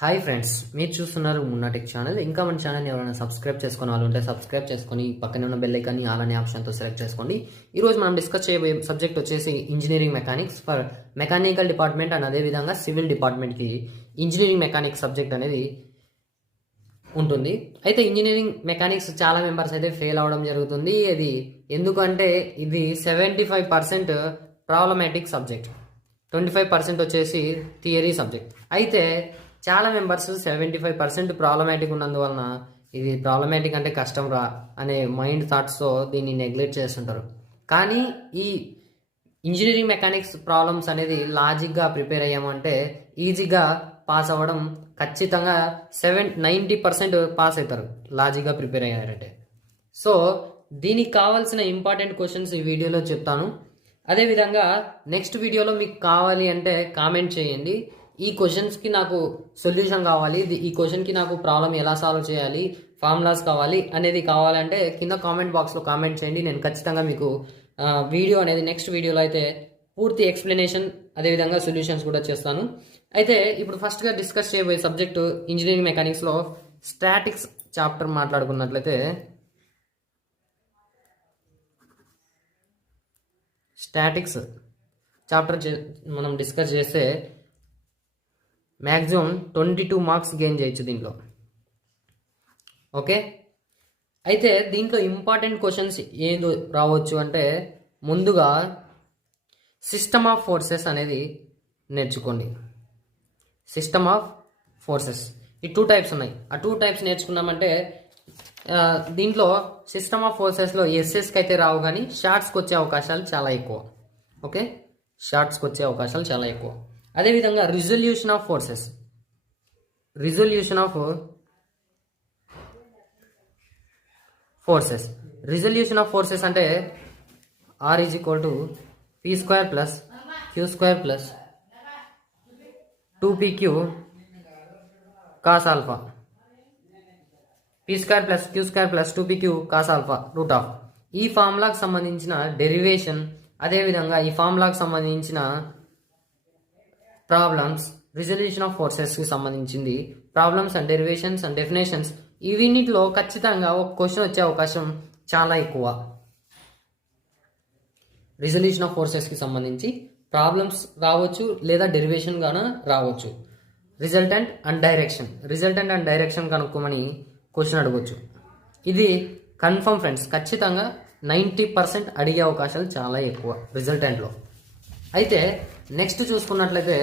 Hi friends, మీరు చూస్తున్నారు Munna tech channel. ఇంకా మన ఛానల్ని ఎవరైనా సబ్స్క్రైబ్ చేసుకుని వాళ్ళు ఉంటే సబ్స్క్రైబ్ చేసుకొని పక్కనే ఉన్న బెల్ ఐకాన్ని ఆల్ అనే ఆప్షన్తో సెలెక్ట్ చేసుకోండి. ఈరోజు మనం డిస్కస్ చేయబోయే సబ్జెక్ట్ వచ్చేసి engineering mechanics for mechanical department and అదేవిధంగా సివిల్ డిపార్ట్మెంట్కి ఇంజనీరింగ్ మెకానిక్స్ సబ్జెక్ట్ అనేది ఉంటుంది. అయితే ఇంజనీరింగ్ మెకానిక్స్ చాలా మెంబర్స్ అయితే ఫెయిల్ అవ్వడం జరుగుతుంది. ఇది ఎందుకంటే ఇది 75% ప్రాబ్లమాటిక్ సబ్జెక్ట్, 25% వచ్చేసి థియరీ సబ్జెక్ట్. అయితే చాలా మెంబర్స్ 75% ప్రాబ్లమాటిక్ ఉన్నందువలన ఇది ప్రాబ్లమాటిక్ అంటే కష్టం రా అనే మైండ్ థాట్స్తో దీన్ని నెగ్లెక్ట్ చేస్తుంటారు. కానీ ఈ ఇంజనీరింగ్ మెకానిక్స్ ప్రాబ్లమ్స్ అనేది లాజిక్గా ప్రిపేర్ అయ్యామంటే ఈజీగా పాస్ అవ్వడం ఖచ్చితంగా 90% పాస్ అవుతారు లాజిక్గా ప్రిపేర్ అయ్యారంటే. సో దీనికి కావాల్సిన ఇంపార్టెంట్ క్వశ్చన్స్ ఈ వీడియోలో చెప్తాను. అదేవిధంగా నెక్స్ట్ వీడియోలో మీకు కావాలి అంటే కామెంట్ చేయండి. ఈ క్వశ్చన్స్కి నాకు సొల్యూషన్ కావాలి, ఈ క్వశ్చన్కి నాకు ప్రాబ్లం ఎలా సాల్వ్ చేయాలి, ఫార్ములాస్ కావాలి అనేది కావాలంటే కింద కామెంట్ బాక్స్లో కామెంట్ చేయండి. నేను ఖచ్చితంగా మీకు వీడియో అనేది నెక్స్ట్ వీడియోలో అయితే పూర్తి ఎక్స్ప్లెనేషన్ అదేవిధంగా సొల్యూషన్స్ కూడా చేస్తాను. అయితే ఇప్పుడు ఫస్ట్గా డిస్కస్ చేయబోయే సబ్జెక్టు ఇంజనీరింగ్ మెకానిక్స్లో స్టాటిక్స్ చాప్టర్ మాట్లాడుకున్నట్లయితే స్టాటిక్స్ చాప్టర్ మనం డిస్కస్ చేస్తే మ్యాక్సిమం 22 మార్క్స్ గెయిన్ చేయొచ్చు దీంట్లో. ఓకే, అయితే దీంట్లో ఇంపార్టెంట్ క్వశ్చన్స్ ఏదో రావచ్చు అంటే ముందుగా సిస్టమ్ ఆఫ్ ఫోర్సెస్ అనేది నేర్చుకోండి. సిస్టమ్ ఆఫ్ ఫోర్సెస్ ఈ 2 టైప్స్ ఉన్నాయి. ఆ 2 టైప్స్ నేర్చుకున్నామంటే దీంట్లో సిస్టమ్ ఆఫ్ ఫోర్సెస్లో ఎస్ఎస్కి అయితే రావు, కానీ షార్ట్స్కి వచ్చే అవకాశాలు చాలా ఎక్కువ. ఓకే, షార్ట్స్కి వచ్చే అవకాశాలు చాలా ఎక్కువ. అదేవిధంగా రిజల్యూషన్ ఆఫ్ ఫోర్సెస్ అంటే R is equal to P² plus Q² plus 2PQ cos alpha, P² plus Q² plus 2PQ cos alpha root of. ఈ ఫార్ములాకు సంబంధించిన డెరివేషన్ అదేవిధంగా ఈ ఫార్ములాకు సంబంధించిన ప్రాబ్లమ్స్, రిజల్యూషన్ ఆఫ్ ఫోర్సెస్కి సంబంధించింది problems and derivations and definitions, ఇవన్నిటిలో ఖచ్చితంగా ఒక క్వశ్చన్ వచ్చే అవకాశం చాలా ఎక్కువ. రిజల్యూషన్ ఆఫ్ ఫోర్సెస్కి సంబంధించి ప్రాబ్లమ్స్ రావచ్చు లేదా డెరివేషన్ గాన రావచ్చు. రిజల్టెంట్ అండ్ డైరెక్షన్ కనుక్కోమని క్వశ్చన్ అడగవచ్చు. ఇది కన్ఫర్మ్ ఫ్రెండ్స్, ఖచ్చితంగా 90% అడిగే అవకాశాలు చాలా ఎక్కువ రిజల్టెంట్లో. అయితే నెక్స్ట్ చూసుకున్నట్లయితే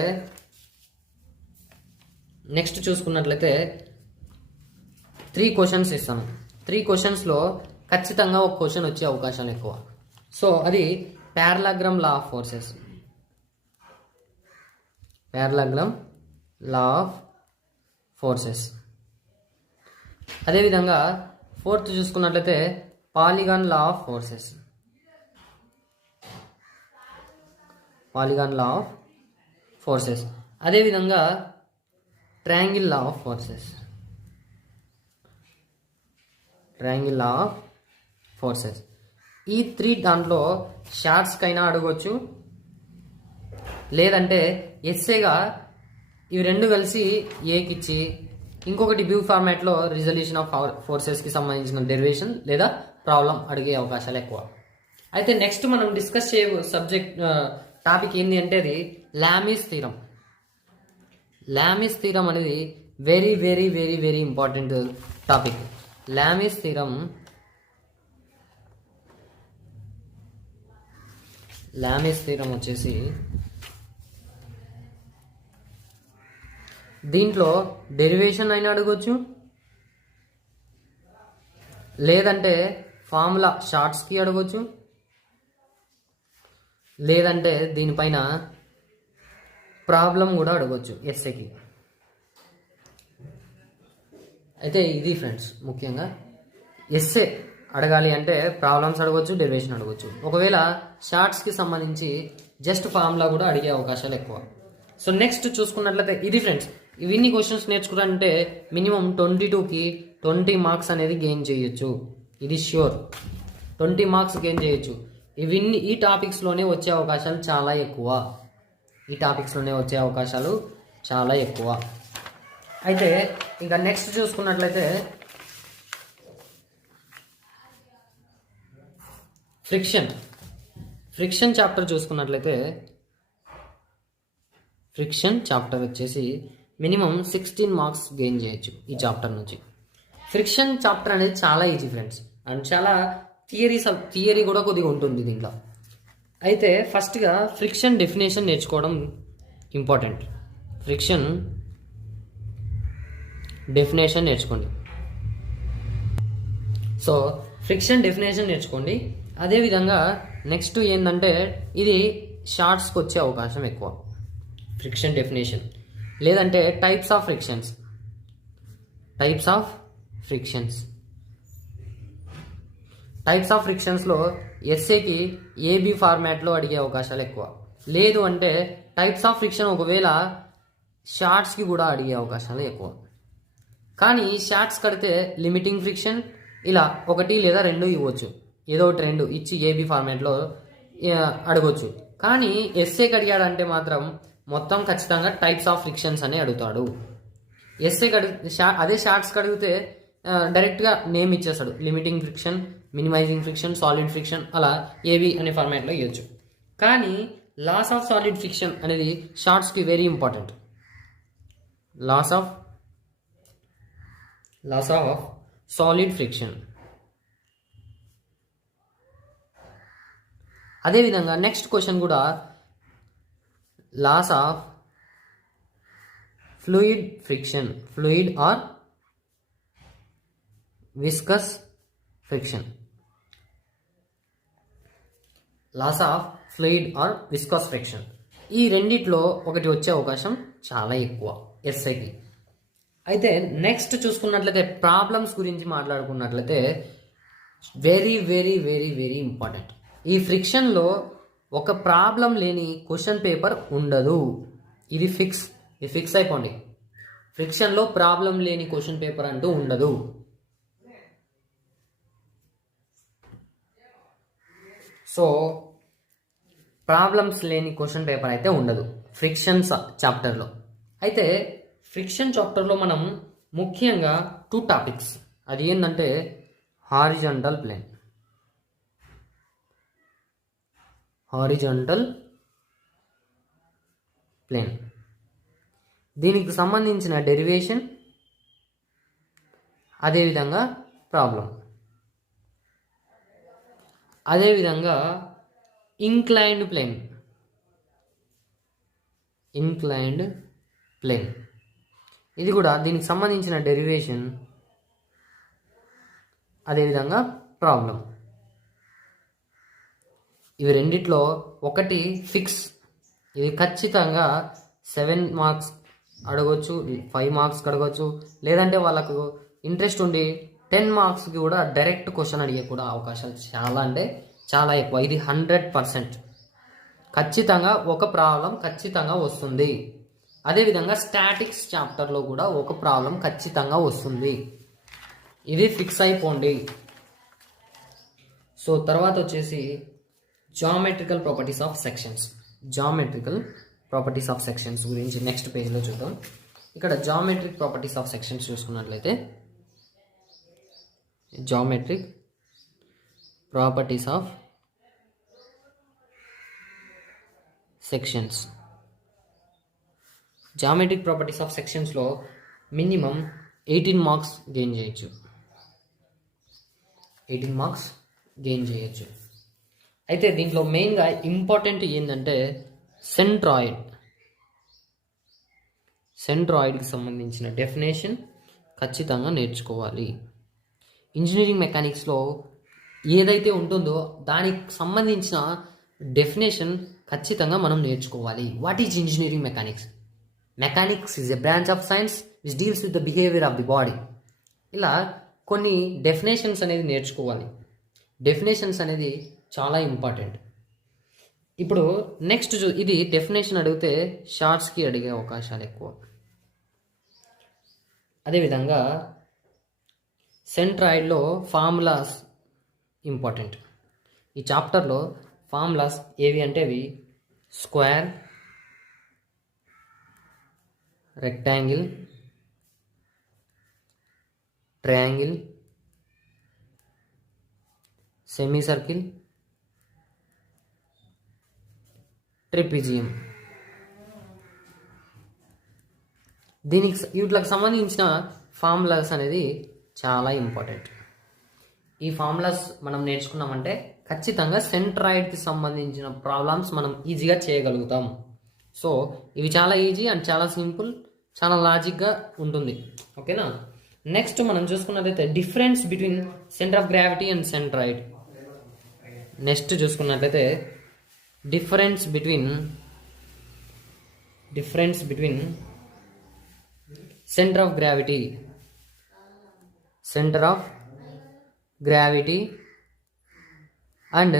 3 క్వశ్చన్స్ ఇస్తాను. 3 క్వశ్చన్స్లో ఖచ్చితంగా ఒక క్వశ్చన్ వచ్చే అవకాశాలు ఎక్కువ. సో అది పారలాగ్రామ్ లా ఆఫ్ ఫోర్సెస్. అదేవిధంగా 4th చూసుకున్నట్లయితే పాలిగాన్ లా ఆఫ్ ఫోర్సెస్. అదేవిధంగా ట్రయాంగిల్ లా ఆఫ్ ఫోర్సెస్. ఈ 3 దాంట్లో షార్ట్స్కైనా అడగవచ్చు, లేదంటే ఎస్సేగా ఇవి 2 కలిసి ఏకిచ్చి ఇంకొకటి బ్యూ ఫార్మాట్లో రిజల్యూషన్ ఆఫ్ ఫోర్సెస్కి సంబంధించిన డెరివేషన్ లేదా ప్రాబ్లం అడిగే అవకాశాలు ఎక్కువ. అయితే నెక్స్ట్ మనం డిస్కస్ చేయబో టాపిక్ ఏంటి అంటే అది లామీస్ థీరం అనేది very very very very important topic. Lami's theorem వచ్చేసి దీంట్లో డెరివేషన్ అయినా అడగవచ్చు, లేదంటే ఫార్ములా షార్ట్స్కి అడగవచ్చు, లేదంటే దీనిపైన ప్రాబ్లం కూడా అడగవచ్చు ఎస్ఏకి. అయితే ఇది ఫ్రెండ్స్ ముఖ్యంగా ఎస్ఏ అడగాలి అంటే ప్రాబ్లమ్స్ అడగవచ్చు, డెరివేషన్ అడగవచ్చు. ఒకవేళ షార్ట్స్కి సంబంధించి జస్ట్ ఫార్ములా కూడా అడిగే అవకాశాలు ఎక్కువ. సో నెక్స్ట్ చూసుకున్నట్లయితే ఇది ఫ్రెండ్స్, ఇవన్నీ క్వశ్చన్స్ నేర్చుకుంటే మినిమం 22కి 20 మార్క్స్ అనేది గెయిన్ చేయొచ్చు. ఇది ష్యూర్, 20 మార్క్స్ గెయిన్ చేయొచ్చు. ఈ టాపిక్స్లోనే వచ్చే అవకాశాలు చాలా ఎక్కువ. అయితే ఇంకా నెక్స్ట్ చూసుకున్నట్లయితే ఫ్రిక్షన్ చాప్టర్ చూసుకున్నట్లయితే ఫ్రిక్షన్ చాప్టర్ వచ్చేసి మినిమం 16 మార్క్స్ గెయిన్ చేయొచ్చు ఈ చాప్టర్ నుంచి. ఫ్రిక్షన్ చాప్టర్ అనేది చాలా ఈజీ ఫ్రెండ్స్, అండ్ చాలా థియరీ కూడా కొద్దిగా ఉంటుంది దీంట్లో. అయితే ఫస్ట్గా ఫ్రిక్షన్ డెఫినేషన్ నేర్చుకోవడం ఇంపార్టెంట్. ఫ్రిక్షన్ డెఫినేషన్ నేర్చుకోండి. సో ఫ్రిక్షన్ డెఫినేషన్ నేర్చుకోండి. అదేవిధంగా నెక్స్ట్ ఏంటంటే ఇది షార్ట్స్కి వచ్చే అవకాశం ఎక్కువ. ఫ్రిక్షన్ డెఫినేషన్ లేదంటే టైప్స్ ఆఫ్ ఫ్రిక్షన్స్లో ఎస్ఏకి ఏబి ఫార్మాట్లో అడిగే అవకాశాలు ఎక్కువ. లేదు అంటే టైప్స్ ఆఫ్ ఫ్రిక్షన్ ఒకవేళ షార్ట్స్కి కూడా అడిగే అవకాశాలు ఎక్కువ. కానీ షార్ట్స్ కడితే లిమిటింగ్ ఫ్రిక్షన్ ఇలా 1 లేదా 2 ఇవ్వచ్చు, ఏదో ఒకటి 2 ఇచ్చి ఏబి ఫార్మాట్లో అడగొచ్చు. కానీ ఎస్ఏకి అడిగాడంటే మాత్రం మొత్తం ఖచ్చితంగా టైప్స్ ఆఫ్ ఫ్రిక్షన్స్ అని అడుగుతాడు. అదే షార్ట్స్ అడిగితే డైరెక్ట్గా నేమ్ ఇచ్చేస్తాడు, limiting friction, minimizing friction, solid friction, అలా ఏబి అనే ఫార్మాట్లో ఇవ్వచ్చు. కానీ లాస్ ఆఫ్ సాలిడ్ ఫ్రిక్షన్ అనేది షార్ట్స్కి very important. Laws of solid friction. అదేవిధంగా నెక్స్ట్ క్వశ్చన్ కూడా laws of fluid friction, fluid or viscous friction. Laws of fluid or viscous friction, ఈ రెండిట్లో ఒకటి వచ్చే అవకాశం చాలా ఎక్కువ ఎస్ఐకి. అయితే నెక్స్ట్ చూసుకున్నట్లయితే ప్రాబ్లమ్స్ గురించి మాట్లాడుకున్నట్లయితే very very very very important. ఈ ఫ్రిక్షన్లో ఒక ప్రాబ్లం లేని క్వశ్చన్ పేపర్ ఉండదు. ఇది ఫిక్స్ అయిపోండి. ఫ్రిక్షన్లో ప్రాబ్లం లేని క్వశ్చన్ పేపర్ అంటూ ఉండదు. సో ప్రాబ్లమ్స్ లేని క్వశ్చన్ పేపర్ అయితే ఉండదు ఫ్రిక్షన్స్ చాప్టర్లో. అయితే ఫ్రిక్షన్ చాప్టర్లో మనం ముఖ్యంగా 2 టాపిక్స్, అది ఏంటంటే హారిజాంటల్ ప్లేన్, దీనికి సంబంధించిన డెరివేషన్, అదేవిధంగా ప్రాబ్లం, అదేవిధంగా ఇంక్లైన్డ్ ప్లేన్, ఇది కూడా దీనికి సంబంధించిన డెరివేషన్, అదేవిధంగా ప్రాబ్లం. ఇవి రెండిట్లో ఒకటి ఫిక్స్, ఇది ఖచ్చితంగా 7 మార్క్స్ అడగవచ్చు, 5 మార్క్స్ అడగవచ్చు, లేదంటే వాళ్ళకు ఇంట్రెస్ట్ ఉండి 10 మార్క్స్కి కూడా డైరెక్ట్ క్వశ్చన్ అడిగే కూడా అవకాశాలు చాలా అంటే చాలా ఎక్కువ. ఇది 100% ఖచ్చితంగా ఒక ప్రాబ్లం ఖచ్చితంగా వస్తుంది. అదేవిధంగా స్టాటిక్స్ చాప్టర్లో కూడా ఒక ప్రాబ్లం ఖచ్చితంగా వస్తుంది. ఇది ఫిక్స్ అయిపోండి. సో తర్వాత వచ్చేసి జామెట్రికల్ ప్రాపర్టీస్ ఆఫ్ సెక్షన్స్ గురించి నెక్స్ట్ పేజ్లో చూద్దాం. ఇక్కడ జామెట్రిక్ ప్రాపర్టీస్ ఆఫ్ సెక్షన్స్ చూసుకున్నట్లయితే జామెట్రిక్ ప్రాపర్టీస్ ఆఫ్ సెక్షన్స్లో మినిమం 18 మార్క్స్ గెయిన్ చేయొచ్చు. అయితే దీంట్లో మెయిన్గా ఇంపార్టెంట్ ఏంటంటే సెంట్రాయిడ్కి సంబంధించిన డెఫినేషన్ ఖచ్చితంగా నేర్చుకోవాలి. ఇంజనీరింగ్ మెకానిక్స్లో ఏదైతే ఉంటుందో దానికి సంబంధించిన డెఫినేషన్ ఖచ్చితంగా మనం నేర్చుకోవాలి. What is engineering mechanics? Mechanics is a branch of science which deals with the behaviour of the body. ఇలా కొన్ని డెఫినేషన్స్ అనేది నేర్చుకోవాలి. డెఫినేషన్స్ అనేది చాలా ఇంపార్టెంట్. ఇప్పుడు నెక్స్ట్ ఇది డెఫినేషన్ అడిగితే షార్ట్స్కి అడిగే అవకాశాలు ఎక్కువ. అదేవిధంగా సెంట్రాయిడ్లో ఫార్ములాస్ ఇంపార్టెంట్. ఈ చాప్టర్లో ఫార్ములాస్ ఏవి అంటే అవి square, rectangle, triangle, semi circle, trapezium. వీటికి సంబంధించిన ఫార్ములాస్ అనేది చాలా ఇంపార్టెంట్. ఈ ఫార్ములాస్ మనం నేర్చుకున్నామంటే ఖచ్చితంగా సెంట్రాయిడ్కి సంబంధించిన ప్రాబ్లమ్స్ మనం ఈజీగా చేయగలుగుతాం. సో ఇవి చాలా ఈజీ అండ్ చాలా సింపుల్, చాలా లాజిక్గా ఉంటుంది. ఓకేనా. నెక్స్ట్ మనం చూసుకున్నట్లయితే difference between centre of gravity and centroid. Next చూసుకున్నట్లయితే difference between centre of gravity and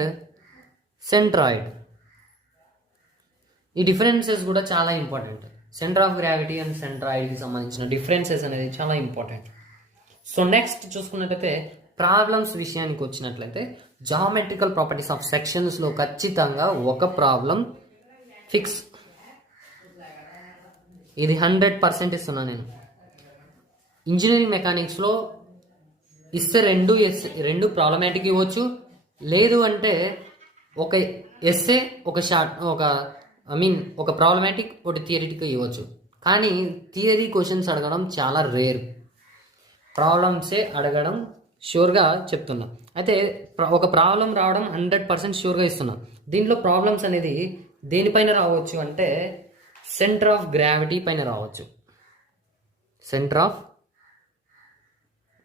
centroid. ఈ డిఫరెన్సెస్ కూడా చాలా important. Centre of gravity and సెంట్రాయిడ్కి సంబంధించిన డిఫరెన్సెస్ అనేది చాలా ఇంపార్టెంట్. సో నెక్స్ట్ చూసుకున్నట్లయితే ప్రాబ్లమ్స్ విషయానికి వచ్చినట్లయితే జామెట్రికల్ ప్రాపర్టీస్ ఆఫ్ సెక్షన్స్లో ఖచ్చితంగా ఒక ప్రాబ్లం ఫిక్స్. ఇది 100% ఇస్తున్నాను నేను. ఇంజనీరింగ్ మెకానిక్స్లో ఇస్తే రెండు ప్రాబ్లమాటిక్ ఇవ్వచ్చు, లేదు అంటే ఒక ఎస్సే ఒక ప్రాబ్లమాటిక్ ఒకటి థియరిటిక్ ఇవ్వచ్చు. కానీ థియరీ క్వశ్చన్స్ అడగడం చాలా రేర్, ప్రాబ్లమ్సే అడగడం షూర్గా చెప్తున్నా. అయితే ఒక ప్రాబ్లం రావడం 100% షూర్గా ఇస్తున్నా. దీంట్లో ప్రాబ్లమ్స్ అనేది దేనిపైన రావచ్చు అంటే సెంటర్ ఆఫ్ గ్రావిటీ పైన రావచ్చు. Centre of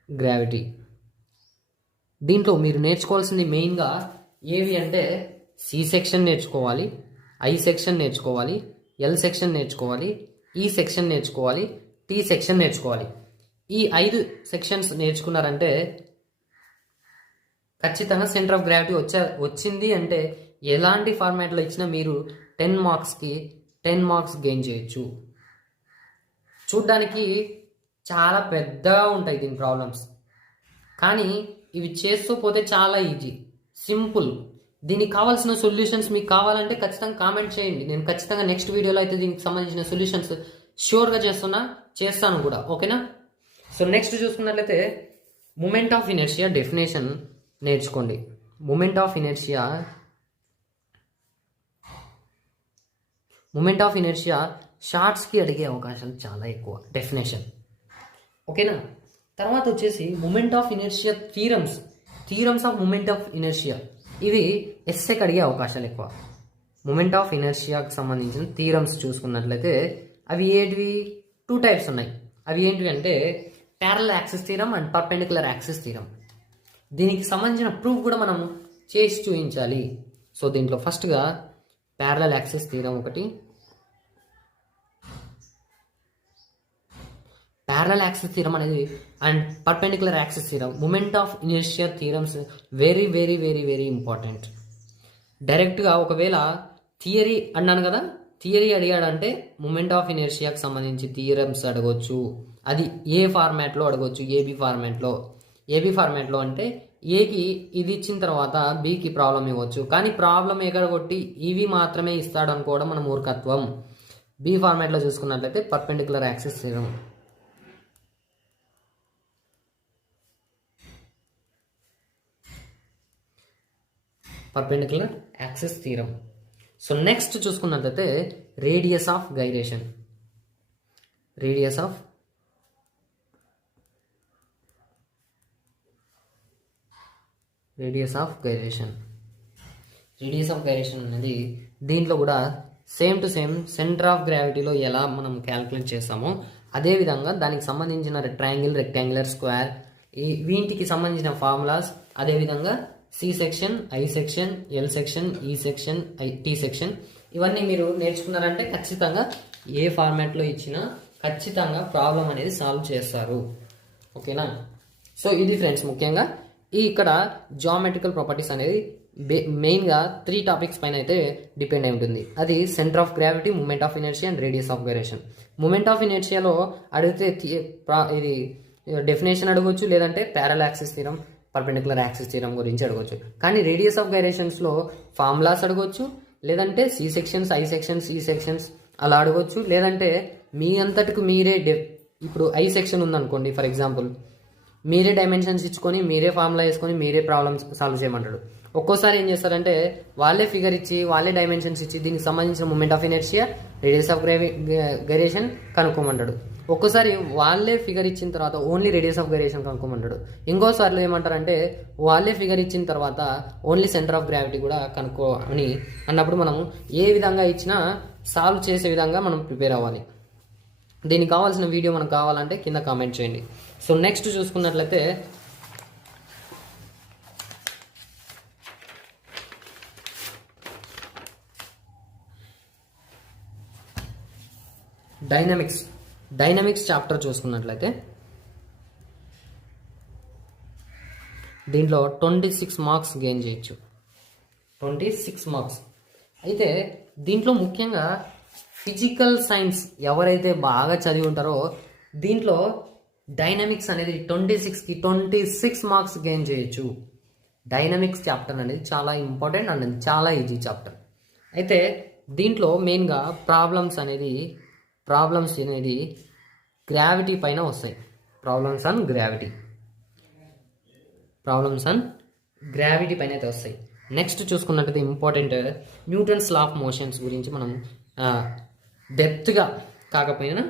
gravity. దీంట్లో మీరు నేర్చుకోవాల్సింది మెయిన్గా ఏవి అంటే సి సెక్షన్ నేర్చుకోవాలి, ఐ సెక్షన్ నేర్చుకోవాలి, ఎల్ సెక్షన్ నేర్చుకోవాలి, ఈ సెక్షన్ నేర్చుకోవాలి, టీ సెక్షన్ నేర్చుకోవాలి. ఈ 5 సెక్షన్స్ నేర్చుకున్నారంటే ఖచ్చితంగా సెంటర్ ఆఫ్ గ్రావిటీ వచ్చింది అంటే ఎలాంటి ఫార్మాట్లో ఇచ్చినా మీరు 10 మార్క్స్కి 10 మార్క్స్ గెయిన్ చేయొచ్చు. చూడ్డానికి చాలా పెద్దగా ఉంటాయి దీని ప్రాబ్లమ్స్, కానీ ఇవి చేస్తూ పోతే చాలా ఈజీ, సింపుల్. దీనికి కావాల్సిన సొల్యూషన్స్ మీకు కావాలంటే ఖచ్చితంగా కామెంట్ చేయండి. నేను ఖచ్చితంగా నెక్స్ట్ వీడియోలో అయితే దీనికి సంబంధించిన సొల్యూషన్స్ షూర్గా చేస్తాను కూడా. ఓకేనా. సో నెక్స్ట్ చూసుకున్నట్లయితే మూమెంట్ ఆఫ్ ఇనర్షియా డెఫినేషన్ నేర్చుకోండి. మూమెంట్ ఆఫ్ ఇనర్షియా షార్ట్స్కి అడిగే అవకాశాలు చాలా ఎక్కువ డెఫినేషన్. ఓకేనా. తర్వాత వచ్చేసి moment of inertia theorems of moment of inertia, ఇవి ఎస్సేకి అడిగే అవకాశాలు ఎక్కువ. మూమెంట్ ఆఫ్ ఇనర్షియాకి సంబంధించిన థీరమ్స్ చూసుకున్నట్లయితే అవి 2 టైప్స్ ఉన్నాయి. అవి ఏంటివి అంటే parallel axis theorem and perpendicular axis theorem. దీనికి సంబంధించిన ప్రూఫ్ కూడా మనం చేసి చూపించాలి. సో దీంట్లో ఫస్ట్గా ప్యారలల్ యాక్సిస్ థీరం ఒకటి. ప్యారలల్ యాక్సిస్ థీరం అనేది and perpendicular axis theorem, moment of inertia theorems very very very very important. డైరెక్ట్గా ఒకవేళ థియరీ అన్నాను కదా, థియరీ అడిగాడంటే మూమెంట్ ఆఫ్ ఇనర్షియాకి సంబంధించి థియరమ్స్ అడగొచ్చు. అది ఏ ఫార్మాట్లో అడగొచ్చు, ఏబీ ఫార్మాట్లో అంటే ఏకి ఇది ఇచ్చిన తర్వాత బీకి ప్రాబ్లం ఇవ్వచ్చు. కానీ ప్రాబ్లం ఎక్కడ కొట్టి ఇవి మాత్రమే ఇస్తాడు అనుకోవడం మన మూర్ఖత్వం. బి ఫార్మాట్లో చూసుకున్నట్లయితే perpendicular axis theorem. Perpendicular axis theorem. So next చూసుకున్నట్లయితే radius of gyration. Radius of gyration అనేది దీంట్లో కూడా same to same centre of గ్రావిటీలో ఎలా మనం క్యాల్కులేట్ చేస్తామో అదేవిధంగా దానికి సంబంధించిన ట్రయాంగిల్, రెక్టాంగులర్, స్క్వేర్ వీటికి సంబంధించిన ఫార్ములాస్, అదేవిధంగా C section, I section, L section, E section, T section ఇవన్నీ మీరు నేర్చుకున్నారంటే ఖచ్చితంగా ఏ ఫార్మాట్లో ఇచ్చినా ఖచ్చితంగా ప్రాబ్లం అనేది సాల్వ్ చేస్తారు. ఓకేనా. సో ఇది ఫ్రెండ్స్ ముఖ్యంగా ఇక్కడ జామెట్రికల్ ప్రాపర్టీస్ అనేది మెయిన్గా 3 టాపిక్స్ పైన అయితే డిపెండ్ అయి ఉంటుంది. అది center of gravity, moment of inertia and radius of gyration. Moment of ఇనర్షియాలో అడిగితే ఇది డెఫినేషన్ అడగవచ్చు, లేదంటే parallel axis theorem, perpendicular axis theorem గురించి అడగవచ్చు. కానీ రేడియస్ ఆఫ్ గైరేషన్స్లో ఫార్ములాస్ అడగవచ్చు, లేదంటే సి సెక్షన్స్, ఐ సెక్షన్స్, ఈ సెక్షన్స్ అలా అడగవచ్చు. లేదంటే మీ అంతటికి మీరే ఇప్పుడు ఐ సెక్షన్ ఉందనుకోండి, ఫర్ ఎగ్జాంపుల్ మీరే డైమెన్షన్స్ ఇచ్చుకొని మీరే ఫార్ములా వేసుకొని మీరే ప్రాబ్లమ్స్ సాల్వ్ చేయమంటాడు. ఒక్కోసారి ఏం చేస్తారంటే వాళ్ళే ఫిగర్ ఇచ్చి వాళ్ళే డైమెన్షన్స్ ఇచ్చి దీనికి సంబంధించిన moment of inertia, radius of gyration కనుక్కోమంటాడు. ఒక్కోసారి వాళ్ళే ఫిగర్ ఇచ్చిన తర్వాత ఓన్లీ రేడియస్ ఆఫ్ గైరేషన్ కనుక్కోమంటాడు. ఇంకోసార్లు ఏమంటారంటే వాళ్ళే ఫిగర్ ఇచ్చిన తర్వాత ఓన్లీ సెంటర్ ఆఫ్ గ్రావిటీ కూడా కనుక్కో అని అన్నప్పుడు మనం ఏ విధంగా ఇచ్చినా సాల్వ్ చేసే విధంగా మనం ప్రిపేర్ అవ్వాలి. దీనికి కావాల్సిన వీడియో మనకు కావాలంటే కింద కామెంట్ చేయండి. సో నెక్స్ట్ చూసుకున్నట్లయితే డైనమిక్స్ చాప్టర్ చూసుకున్నట్లయితే దీంట్లో 26 మార్క్స్ గెయిన్ చేయొచ్చు. 26 మార్క్స్. అయితే దీంట్లో ముఖ్యంగా ఫిజికల్ సైన్స్ ఎవరైతే బాగా చదివి ఉంటారో దీంట్లో డైనమిక్స్ అనేది 26కి 26 మార్క్స్ గెయిన్ చేయొచ్చు. డైనమిక్స్ చాప్టర్ అనేది చాలా ఇంపార్టెంట్ అండ్ చాలా ఈజీ చాప్టర్. అయితే దీంట్లో మెయిన్గా ప్రాబ్లమ్స్ అనేది గ్రావిటీ పైన వస్తాయి. ప్రాబ్లమ్స్ అండ్ గ్రావిటీ పైన అయితే వస్తాయి. నెక్స్ట్ చూసుకున్నట్టయితే important Newton's law of motions గురించి మనం డెప్త్గా కాకపోయినా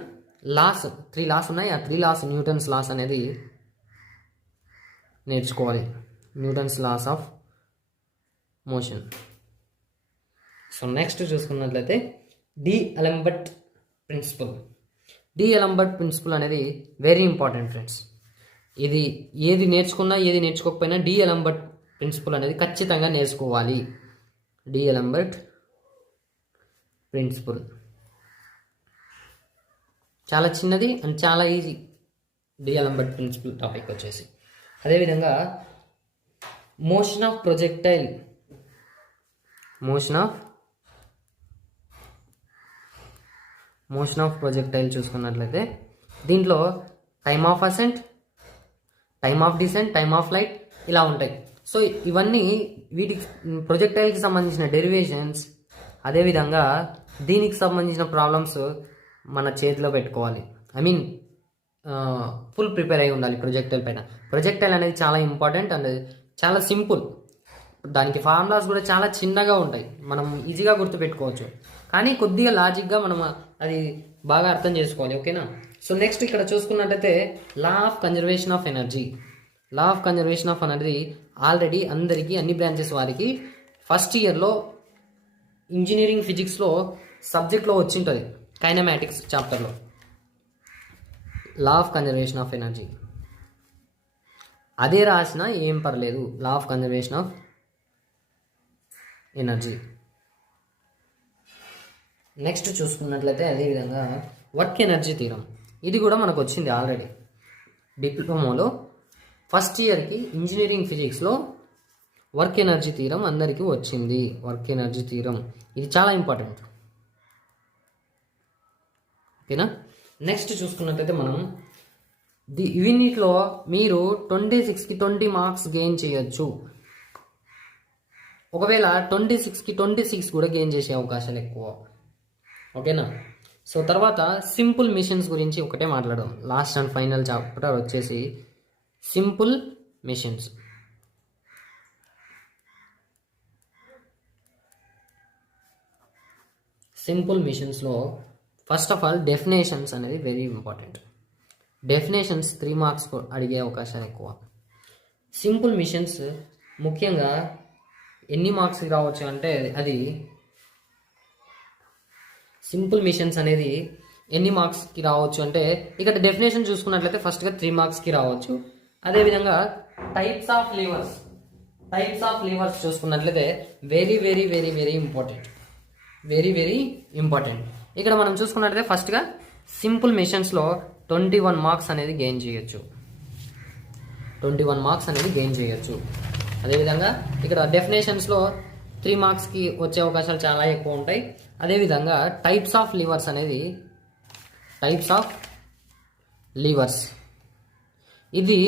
లాస్ 3 లాస్ ఉన్నాయి. ఆ 3 లాస్ న్యూటన్స్ లాస్ అనేది నేర్చుకోవాలి. Newton's laws of motion. So next చూసుకున్నట్లయితే డిఅలెంబర్ట్ ప్రిన్సిపల్ అనేది వెరీ ఇంపార్టెంట్ ఫ్రెండ్స్. ఇది ఏది నేర్చుకున్నా ఏది నేర్చుకోకపోయినా డిఅలెంబర్ట్ ప్రిన్సిపల్ అనేది ఖచ్చితంగా నేర్చుకోవాలి. డిఅలెంబర్ట్ ప్రిన్సిపల్ చాలా చిన్నది అండ్ చాలా ఈజీ. డిఅలెంబర్ట్ ప్రిన్సిపల్ టాపిక్ వచ్చేసి అదేవిధంగా మోషన్ ఆఫ్ ప్రొజెక్టైల్ చూసుకున్నట్లయితే దీంట్లో time of ascent, time of descent, time of flight ఇలా ఉంటాయి. సో ఇవన్నీ వీటికి ప్రొజెక్టైల్కి సంబంధించిన డెరివేషన్స్, అదేవిధంగా దీనికి సంబంధించిన ప్రాబ్లమ్స్ మన చేతిలో పెట్టుకోవాలి. ఫుల్ ప్రిపేర్ అయి ఉండాలి ప్రొజెక్టైల్ పైన. ప్రొజెక్టైల్ అనేది చాలా ఇంపార్టెంట్ అండ్ చాలా సింపుల్. దానికి ఫార్ములాస్ కూడా చాలా చిన్నగా ఉంటాయి, మనం ఈజీగా గుర్తుపెట్టుకోవచ్చు. కానీ కొద్దిగా లాజిక్గా మనం అది బాగా అర్థం చేసుకోవాలి. ఓకేనా? సో నెక్స్ట్ ఇక్కడ చూసుకున్నట్టయితే law of conservation of energy already అందరికీ అన్ని బ్రాంచెస్ వారికి ఫస్ట్ ఇయర్లో ఇంజనీరింగ్ ఫిజిక్స్లో సబ్జెక్ట్లో వచ్చింటుంది. కైనమాటిక్స్ చాప్టర్లో law of conservation of energy అదే రాసినా ఏం పర్లేదు. Law of conservation of energy. Next చూసుకున్నట్లయితే అదేవిధంగా వర్క్ ఎనర్జీ థీరం, ఇది కూడా మనకు వచ్చింది ఆల్రెడీ డిప్లొమాలో. ఫస్ట్ ఇయర్కి ఇంజనీరింగ్ ఫిజిక్స్లో వర్క్ ఎనర్జీ థీరం అందరికీ వచ్చింది. వర్క్ ఎనర్జీ థీరం ఇది చాలా ఇంపార్టెంట్. ఓకేనా? నెక్స్ట్ చూసుకున్నట్లయితే మనం వీటిలో మీరు 26కి 20 మార్క్స్ గెయిన్ చేయొచ్చు. ఒకవేళ 26కి 26 కూడా గెయిన్ చేసే అవకాశాలు ఎక్కువ. ఓకేనా? సో తర్వాత సింపుల్ మిషన్స్ గురించి ఒకటే మాట్లాడడం. లాస్ట్ అండ్ ఫైనల్ చాప్టర్ వచ్చేసి సింపుల్ మిషన్స్. సింపుల్ మిషన్స్లో ఫస్ట్ ఆఫ్ ఆల్ డెఫినేషన్స్ అనేది వెరీ ఇంపార్టెంట్. డెఫినేషన్స్ 3 మార్క్స్ అడిగే అవకాశాలు ఎక్కువ. సింపుల్ మిషన్స్ ముఖ్యంగా ఎన్ని మార్క్స్కి రావచ్చు అంటే అది సింపుల్ మిషన్స్ అనేది ఎన్ని మార్క్స్కి రావచ్చు అంటే ఇక్కడ డెఫినేషన్ చూసుకున్నట్లయితే ఫస్ట్గా 3 మార్క్స్కి రావచ్చు. అదేవిధంగా టైప్స్ ఆఫ్ లీవర్స్ చూసుకున్నట్లయితే very very very very important. ఇక్కడ మనం చూసుకున్నట్లయితే ఫస్ట్గా సింపుల్ మిషన్స్లో 21 మార్క్స్ అనేది గెయిన్ చేయొచ్చు. 21 మార్క్స్ అనేది గెయిన్ చేయొచ్చు. అదేవిధంగా ఇక్కడ డెఫినేషన్స్లో 3 మార్క్స్కి వచ్చే అవకాశాలు చాలా ఎక్కువ ఉంటాయి. అదేవిధంగా టైప్స్ ఆఫ్ లీవర్స్ ఇది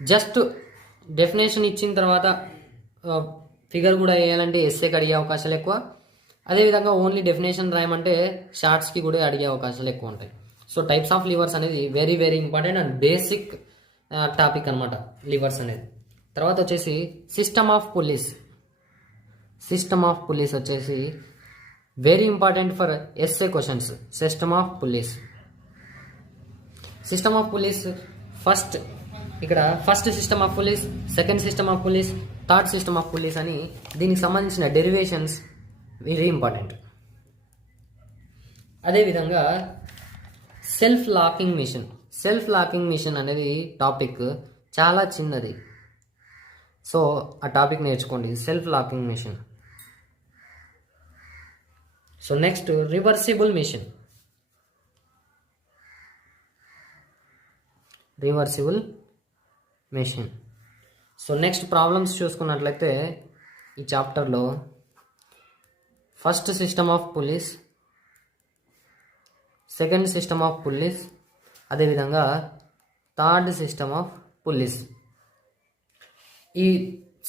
జస్ట్ డెఫినేషన్ ఇచ్చిన తర్వాత ఫిగర్ కూడా వేయాలంటే ఎస్ఏకి అడిగే అవకాశాలు ఎక్కువ. అదేవిధంగా ఓన్లీ డెఫినేషన్ రాయమంటే షార్ట్స్కి కూడా అడిగే అవకాశాలు ఎక్కువ ఉంటాయి. సో టైప్స్ ఆఫ్ లీవర్స్ అనేది very very important and topic అనమాట లివర్స్ అనేది. తర్వాత వచ్చేసి system of pulleys. System of pulleys వచ్చేసి very important for SA questions. System of pulleys. System of pulleys ఇక్కడ first system of pulleys, second system of pulleys, third system of pulleys అని దీనికి సంబంధించిన derivations very important. అదేవిధంగా self locking machine. Self locking machine అనేది topic చాలా చిన్నది, so ఆ topic నేర్చుకోండి, self locking machine. So next reversible machine. Reversible machine. So next problems చూసుకున్నట్లయితే ఈ చాప్టర్లో first system of pulleys, second system of pulleys, అదేవిధంగా థర్డ్ సిస్టమ్ ఆఫ్ పులీస్. ఈ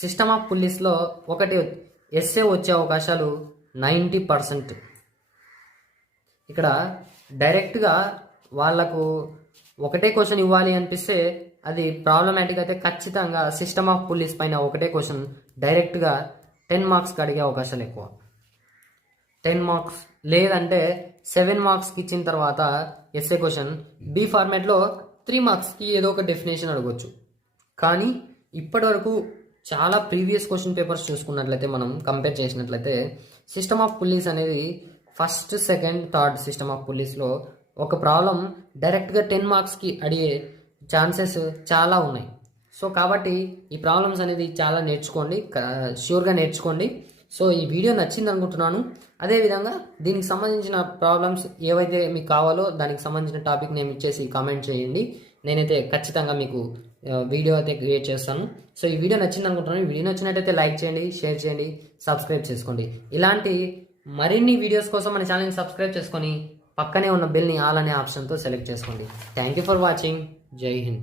సిస్టమ్ ఆఫ్ పులీస్లో ఒకటి ఎస్ఏ వచ్చే అవకాశాలు 90%. ఇక్కడ డైరెక్ట్గా వాళ్ళకు ఒకటే క్వశ్చన్ ఇవ్వాలి అనిపిస్తే అది ప్రాబ్లమాటిక్ అయితే ఖచ్చితంగా సిస్టమ్ ఆఫ్ పులీస్ పైన ఒకటే క్వశ్చన్ డైరెక్ట్గా 10 మార్క్స్కి అడిగే అవకాశాలు ఎక్కువ. 10 మార్క్స్ లేదంటే 7 మార్క్స్కి ఇచ్చిన తర్వాత ఎస్ఏ క్వశ్చన్ బి ఫార్మాట్లో 3 మార్క్స్కి ఏదో ఒక డెఫినేషన్ అడగొచ్చు. కానీ ఇప్పటి వరకు చాలా ప్రీవియస్ క్వశ్చన్ పేపర్స్ చూసుకున్నట్లయితే మనం కంపేర్ చేసినట్లయితే సిస్టమ్ ఆఫ్ పులీస్ అనేది first, second, third system of పులీస్లో ఒక ప్రాబ్లం డైరెక్ట్గా 10 మార్క్స్కి అడిగే ఛాన్సెస్ చాలా ఉన్నాయి. సో కాబట్టి ఈ ప్రాబ్లమ్స్ అనేది చాలా నేర్చుకోండి, ష్యూర్గా నేర్చుకోండి. సో ఈ వీడియో నచ్చింది అనుకుంటున్నాను. అదేవిధంగా దీనికి సంబంధించిన ప్రాబ్లమ్స్ ఏవైతే మీకు కావాలో దానికి సంబంధించిన టాపిక్ నేమ్ ఇచ్చేసి కామెంట్ చేయండి. నేనైతే ఖచ్చితంగా మీకు వీడియో అయితే క్రియేట్ చేస్తాను. సో ఈ వీడియో నచ్చింది అనుకుంటున్నాను. ఈ వీడియో నచ్చినట్టయితే లైక్ చేయండి, షేర్ చేయండి, సబ్స్క్రైబ్ చేసుకోండి. ఇలాంటి మరిన్ని వీడియోస్ కోసం మన ఛానల్ని సబ్స్క్రైబ్ చేసుకొని పక్కనే ఉన్న బెల్ని ఆల్ అనే ఆప్షన్తో సెలెక్ట్ చేసుకోండి. Thank you for watching. జై హింద్.